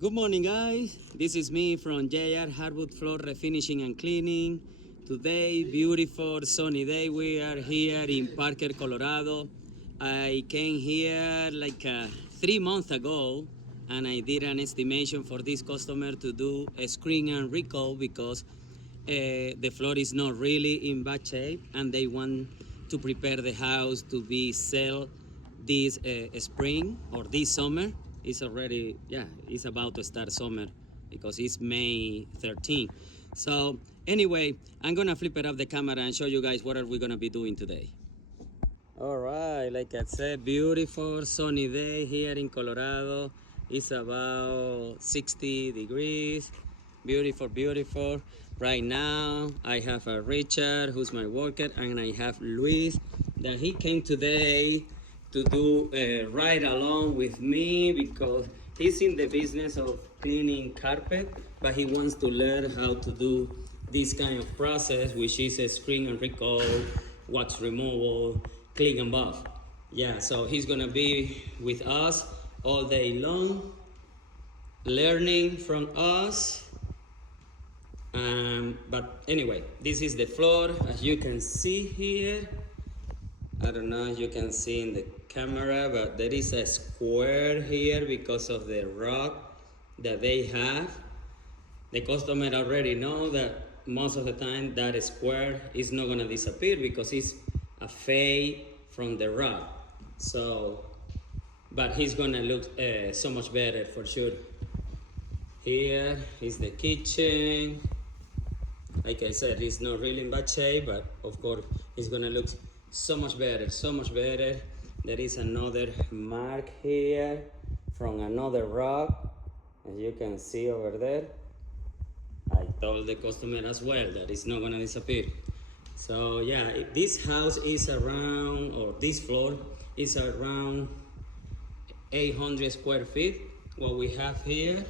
Good morning, guys. This is me from J.R.Hardwoodfloor Refinishing and Cleaning. Today, beautiful sunny day. We are here in Boulder, Colorado. I came here like 3 months ago, and I did an estimation for this customer to do a screen and recoat because the floor is not really in bad shape, and they want to prepare the house to be sell this spring or this summer. It's already, yeah, it's about to start summer because it's May 13th. So anyway, I'm gonna flip it up the camera and show you guys what are we gonna be doing today. All right, like I said, beautiful sunny day here in Colorado. It's about 60 degrees. Beautiful, beautiful. Right now, I have a Richard, who's my worker, and I have Luis, that he came today to do a ride along with me because he's in the business of cleaning carpet, but he wants to learn how to do this kind of process, which is a screen and recoat, wax removal, clean and buff. Yeah, so he's gonna be with us all day long, learning from us. But anyway, this is the floor, as you can see here. I don't know if you can see in the camera, but there is a square here because of the rock that they have. The customer already know that most of the time that square is not gonna disappear because it's a fade from the rock. So, but he's gonna look so much better for sure. Here is the kitchen. Like I said, it's not really in bad shape, but of course it's gonna look so much better, so much better. There is another mark here from another rock, as you can see over there. I told the customer as well that it's not gonna disappear. So yeah, this house is around, or this floor is around 800 square feet, what we have here.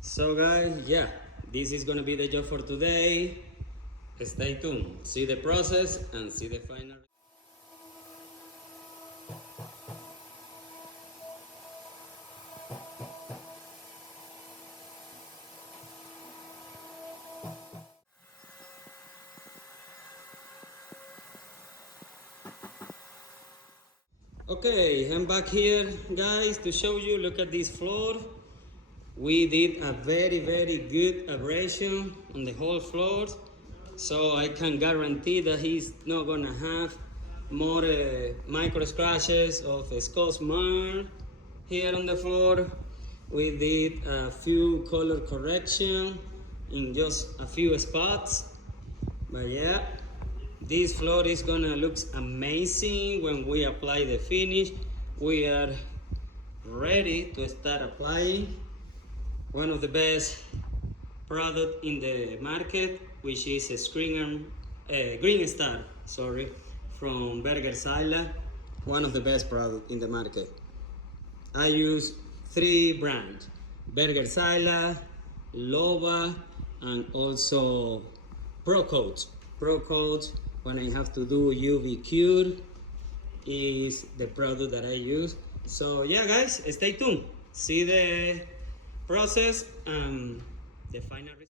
So guys, yeah, this is gonna be the job for today. Stay tuned, see the process and see the final. Okay, I'm back here, guys, to show you. Look at this floor. We did a very good abrasion on the whole floor, so I can guarantee that he's not gonna have more micro scratches of Scotch mark here on the floor. We did a few color correction in just a few spots, but yeah, this floor is gonna look amazing when we apply the finish. We are ready to start applying one of the best product in the market, which is a Green Star, sorry, from Berger Sila. One of the best product in the market. I use 3 brands: Berger Sila, Lova, and also Procoat. Procoat, when I have to do UV cure, is the product that I use. So yeah, guys, stay tuned. See the process and the final result.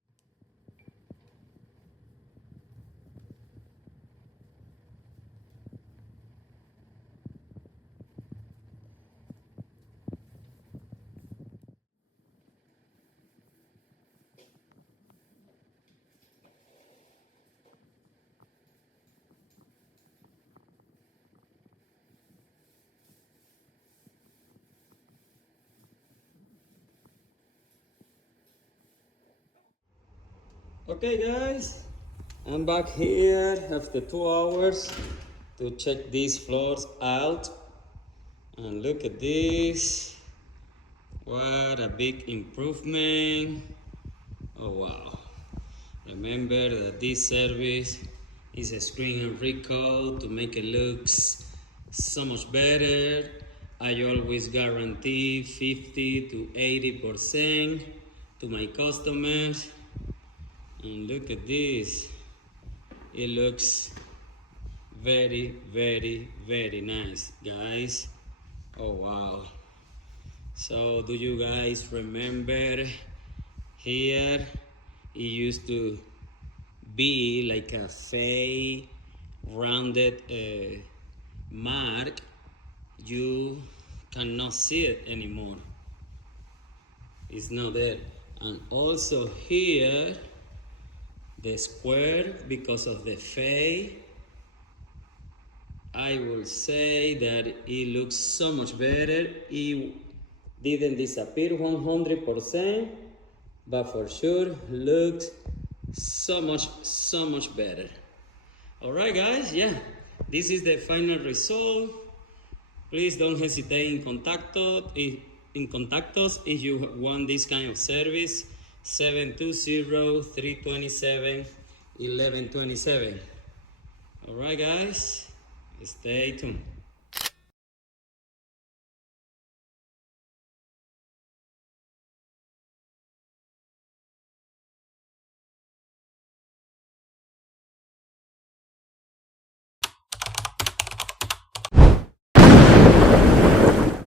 Okay, guys, I'm back here after 2 hours to check these floors out, and look at this. What a big improvement. Oh wow. Remember that this service is a screen and recoat to make it look so much better. I always guarantee 50 to 80% to my customers. And look at this. It looks very nice, guys. Oh wow. So do you guys remember here it used to be like a fade rounded mark? You cannot see it anymore. It's not there. And also here the square, because of the fade, I will say that it looks so much better. It didn't disappear 100%, but for sure looks so much better. All right, guys, yeah, this is the final result. Please don't hesitate in contact us if you want this kind of service. 720-327-1127. All right, guys, stay tuned.